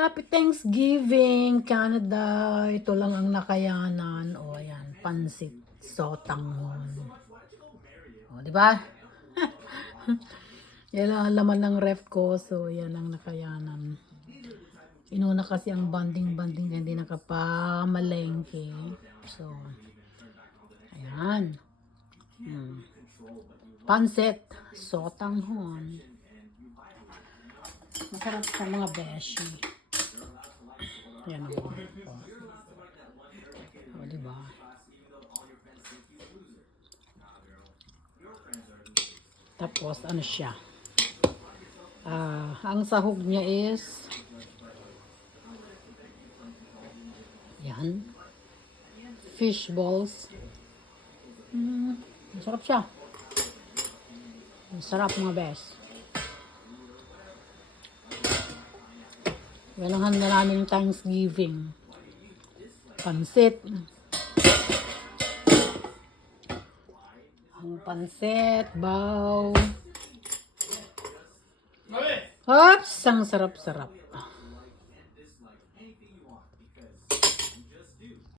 Happy Thanksgiving, Canada. Ito lang ang nakayanan. O, ayan, pansit, sotanghon. O, di ba? Yan ang laman ng ref ko. So, yan ang nakayanan. Inuna kasi ang banding-banding na hindi nakapamalengke. So, ayan. Pansit, sotanghon. Masarap sa mga beshi. Yan ang mga. O, diba? Tapos, ano siya? Ang sahog niya is yan. Fish balls. Masarap siya. Masarap mga best. Yan ang handa namin Thanksgiving. Pansit. Ang pansit, baw. Oops! Ang sarap-sarap.